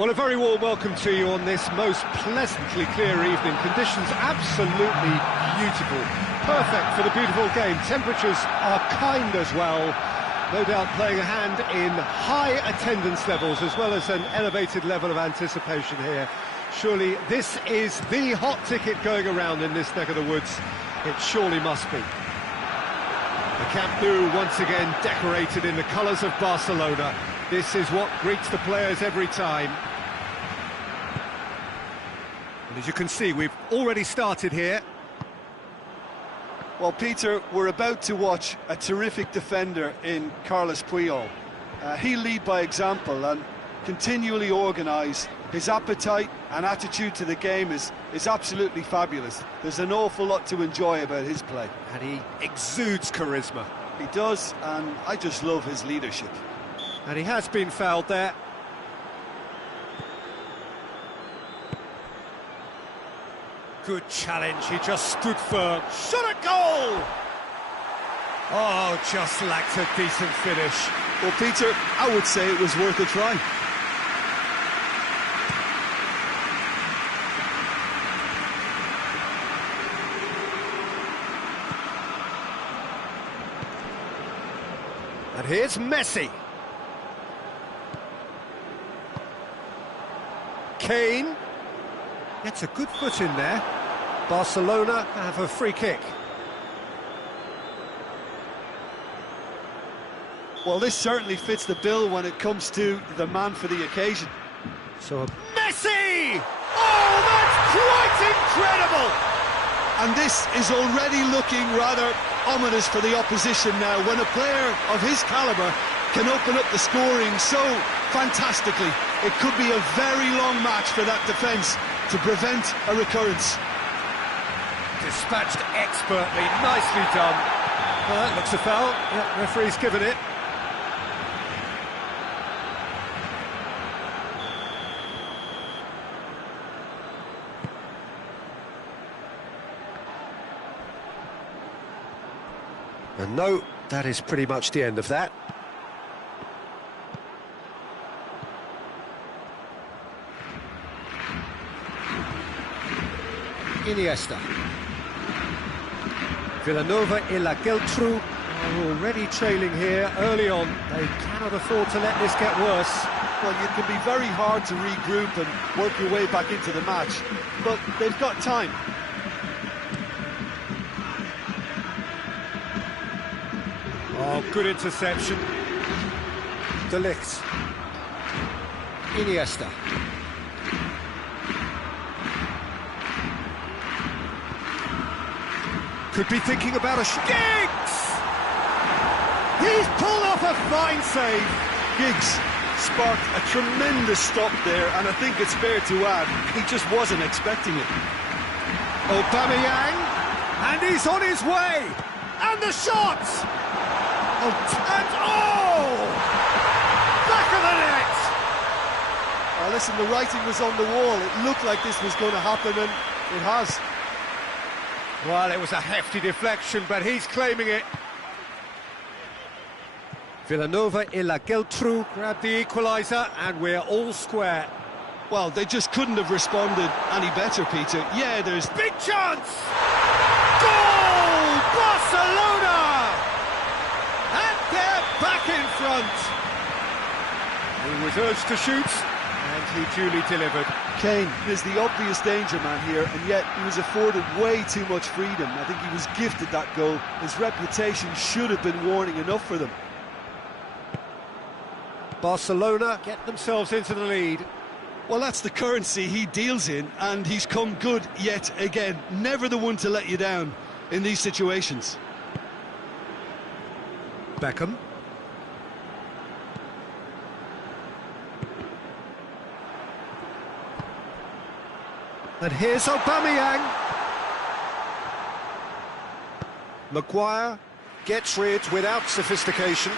Well, a very warm welcome to you on this most pleasantly clear evening. Conditions absolutely beautiful. Perfect for the beautiful game. Temperatures are kind as well. No doubt playing a hand in high attendance levels as well as an elevated level of anticipation here. Surely this is the hot ticket going around in this neck of the woods. It surely must be. The Camp Nou once again decorated in the colours of Barcelona. This is what greets the players every time. And as you can see, we've already started here. Well, Peter, we're about to watch a terrific defender in Carles Puyol. He'll lead by example and continually organise. His appetite and attitude to the game is absolutely fabulous. There's an awful lot to enjoy about his play. And he exudes charisma. He does, and I just love his leadership. And he has been fouled there. Good challenge, he just stood firm. Shot at goal! Oh, just lacked a decent finish. Well, Peter, I would say it was worth a try. And here's Messi. Kane gets a good foot in there. Barcelona have a free kick. Well, this certainly fits the bill when it comes to the man for the occasion. So Messi! Oh, that's quite incredible! And this is already looking rather ominous for the opposition now, when a player of his calibre can open up the scoring so fantastically. It could be a very long match for that defence to prevent a recurrence. Dispatched expertly, nicely done. Well, that looks a foul. Yeah, referee's given it. And no, that is pretty much the end of that. Iniesta. Villanova y La Geltrú are already trailing here early on. They cannot afford to let this get worse. Well, it can be very hard to regroup and work your way back into the match, but they've got time. Oh, good interception. De Ligt. Iniesta. Could be thinking about a Giggs! He's pulled off a fine save. Giggs sparked a tremendous stop there, and I think it's fair to add, he just wasn't expecting it. Aubameyang, and he's on his way! And the shot! Back of the net! Oh, listen, the writing was on the wall. It looked like this was going to happen, and it has. Well, it was a hefty deflection, but he's claiming it. Villanova y La Geltrú grabbed the equaliser, and we're all square. Well, they just couldn't have responded any better, Peter. Yeah, there's... Big chance! Goal! Barcelona! And they're back in front. He was urged to shoot, and he duly delivered. Kane is the obvious danger man here, and yet he was afforded way too much freedom. I think he was gifted that goal. His reputation should have been warning enough for them. Barcelona get themselves into the lead. Well, that's the currency he deals in, and he's come good yet again. Never the one to let you down in these situations. Beckham. And here's Aubameyang. Maguire gets rid without sophistication.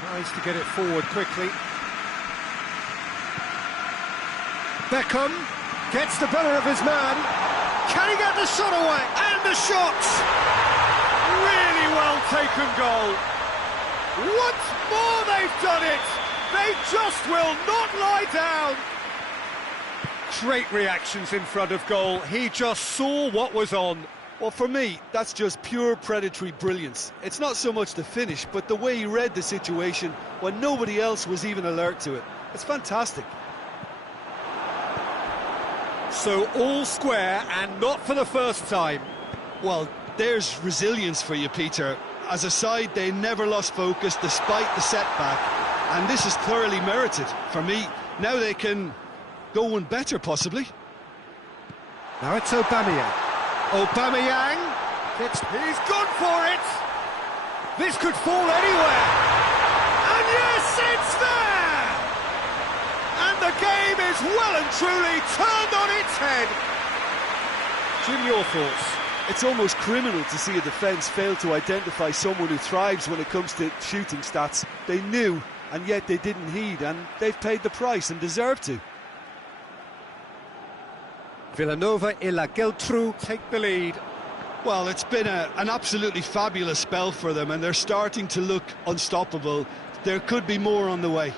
Tries to get it forward quickly. Beckham gets the better of his man. Can he get the shot away? And the shot! Really well taken goal. Once more they've done it! They just will not lie down! Great reactions in front of goal. He just saw what was on. Well, for me, that's just pure predatory brilliance. It's not so much the finish, but the way he read the situation when nobody else was even alert to it. It's fantastic. So all square, and not for the first time. Well, there's resilience for you, Peter. As a side, they never lost focus despite the setback, and this is thoroughly merited. For me, now they can go one better, possibly. Now it's Aubameyang. Aubameyang, he's gone for it! This could fall anywhere! And yes, it's there! And the game is well and truly turned on its head! Jim, your thoughts? It's almost criminal to see a defence fail to identify someone who thrives when it comes to shooting stats. They knew, and yet they didn't heed, and they've paid the price and deserve to. Villanova and La Geltrú take the lead. Well, it's been an absolutely fabulous spell for them, and they're starting to look unstoppable. There could be more on the way.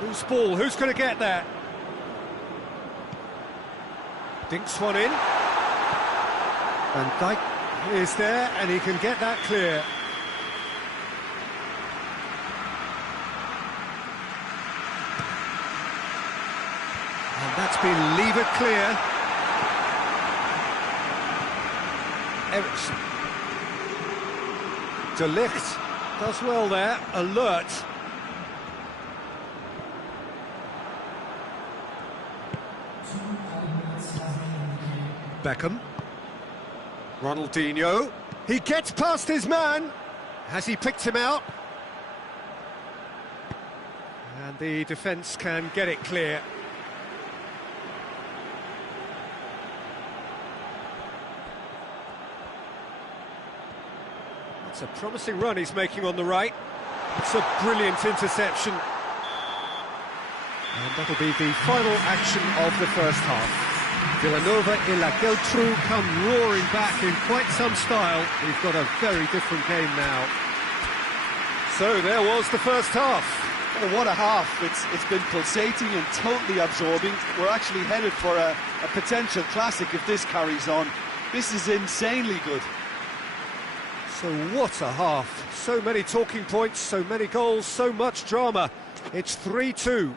Who's ball? Who's going to get there? Dinks one in. Van Dijk is there, and he can get that clear. And that's been levered clear. Eriksson. De Ligt does well there, alert. Beckham. Ronaldinho. He gets past his man. Has he picked him out? And the defence can get it clear. It's a promising run he's making on the right. It's a brilliant interception. And that'll be the final action of the first half. Villanova and La Geltrú come roaring back in quite some style. We've got a very different game now. So there was the first half. Oh, what a half. It's been pulsating and totally absorbing. We're actually headed for a potential classic if this carries on. This is insanely good. So what a half. So many talking points, so many goals, so much drama. It's 3-2.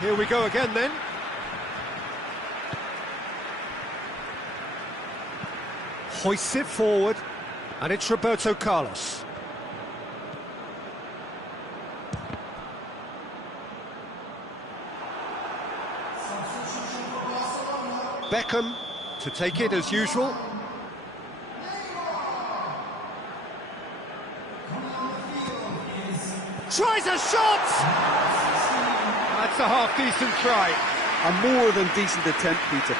Here we go again then. Hoists it forward, and it's Roberto Carlos. Beckham to take it as usual. Tries a shot! That's a half-decent try. A more than decent attempt, Peter.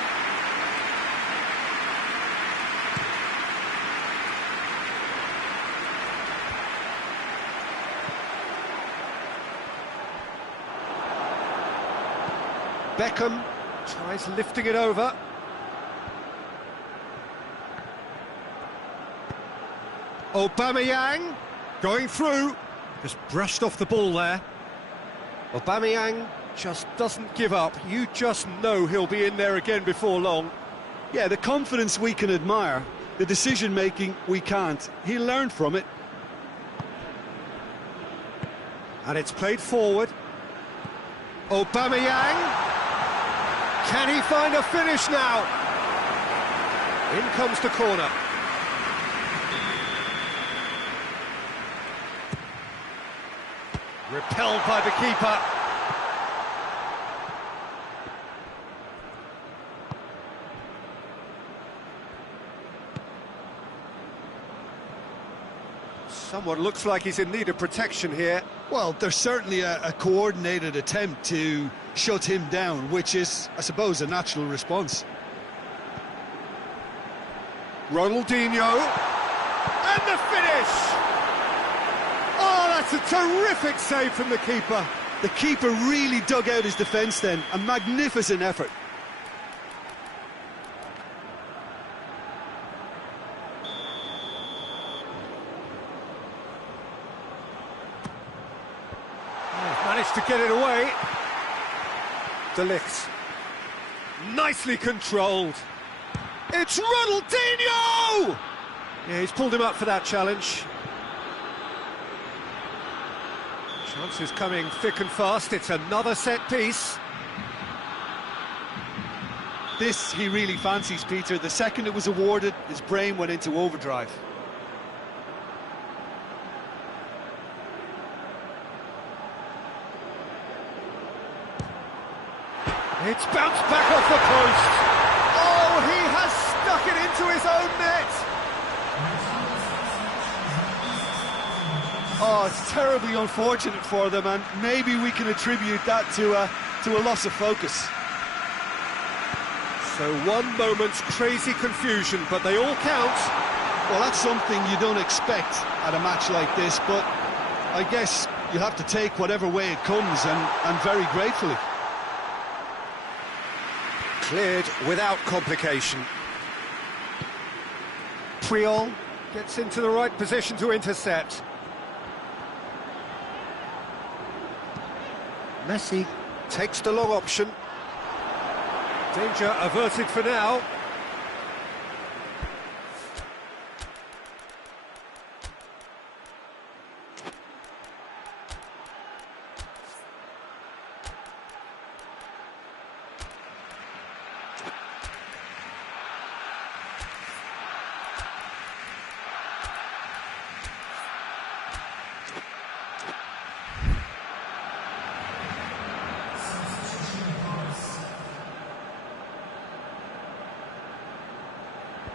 Beckham tries lifting it over. Aubameyang going through. Just brushed off the ball there. Aubameyang just doesn't give up. You just know he'll be in there again before long. Yeah, the confidence we can admire, the decision-making we can't. He learned from it. And it's played forward. Aubameyang. Can he find a finish now? In comes the corner. Repelled by the keeper. Someone looks like he's in need of protection here. Well, there's certainly a coordinated attempt to shut him down, which is, I suppose, a natural response. Ronaldinho. And the finish! Oh, that's a terrific save from the keeper. The keeper really dug out his defence then. A magnificent effort. Managed to get it away. De Ligt. Nicely controlled. It's Ronaldinho! Yeah, he's pulled him up for that challenge. Chances coming thick and fast. It's another set piece. This he really fancies, Peter. The second it was awarded, his brain went into overdrive. It's bounced back off the post. Oh, he has stuck it into his own net. Oh, it's terribly unfortunate for them, and maybe we can attribute that to a loss of focus. So one moment's crazy confusion, but they all count. Well, that's something you don't expect at a match like this, but I guess you have to take whatever way it comes, and very gratefully. Cleared without complication. Puyol gets into the right position to intercept. Messi takes the long option. Danger averted for now.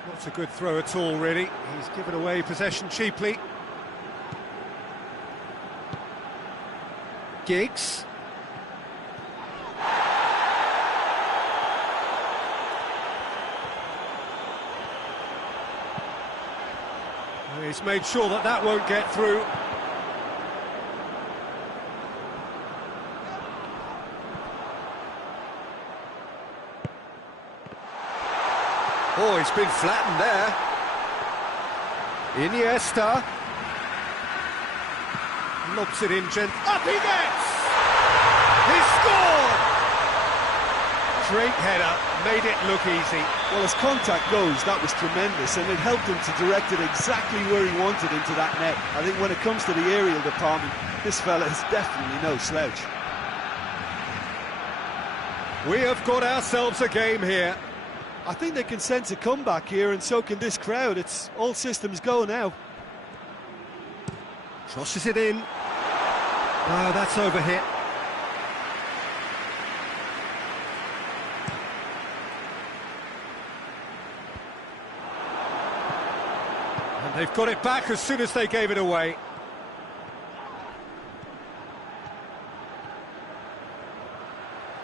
Not a good throw at all, really. He's given away possession cheaply. Giggs. He's made sure that that won't get through. Oh, he's been flattened there. Iniesta. Lobs it in, up he gets! He scored! Great header, made it look easy. Well, as contact goes, that was tremendous, and it helped him to direct it exactly where he wanted into that net. I think when it comes to the aerial department, this fella is definitely no slouch. We have got ourselves a game here. I think they can sense a comeback here, and so can this crowd. It's all systems go now. Crosses it in. Oh, that's overhit. And they've got it back as soon as they gave it away.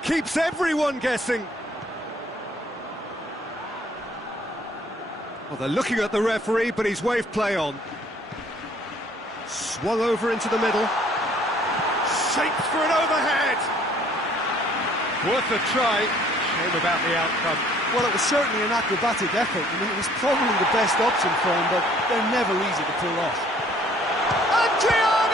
Keeps everyone guessing. Well, they're looking at the referee, but he's waved play on. Swung over into the middle. Shaped for an overhead. Worth a try. Shame about the outcome. Well, it was certainly an acrobatic effort. I mean, it was probably the best option for him, but they're never easy to pull off. Adriano!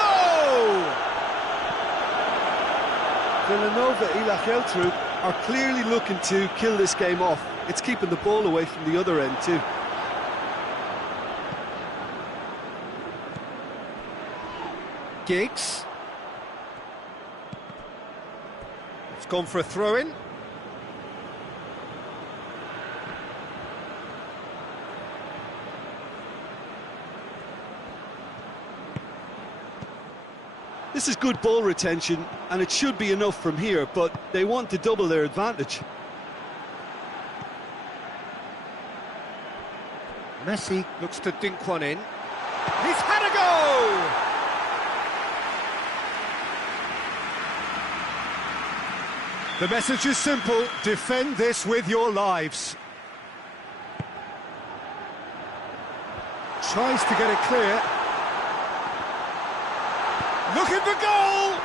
Villanova Ilakeltru are clearly looking to kill this game off. It's keeping the ball away from the other end too. Giggs. It's gone for a throw-in. This is good ball retention, and it should be enough from here, but they want to double their advantage. Messi looks to dink one in. He's had a go! The message is simple: defend this with your lives. Tries to get it clear. Looking for goal!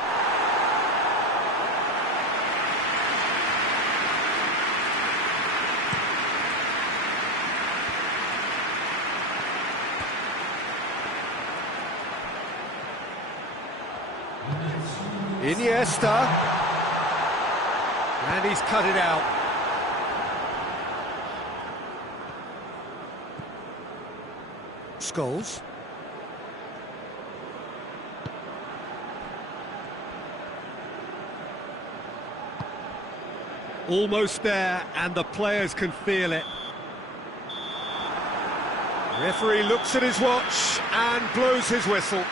Iniesta. And he's cut it out. Scholes. Almost there, and the players can feel it. Referee looks at his watch and blows his whistle.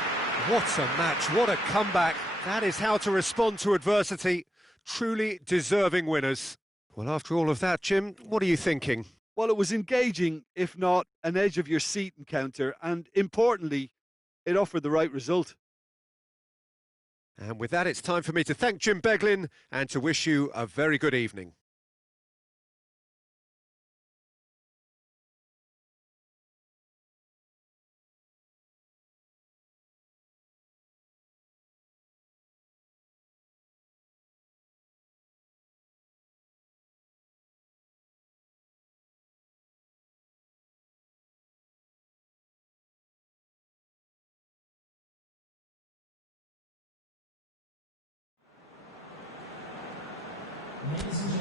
What a match, what a comeback. That is how to respond to adversity. Truly deserving winners. Well, after all of that, Jim, what are you thinking? Well, it was engaging, if not an edge-of-your-seat encounter, and importantly, it offered the right result. And with that, it's time for me to thank Jim Beglin and to wish you a very good evening. Ladies and gentlemen.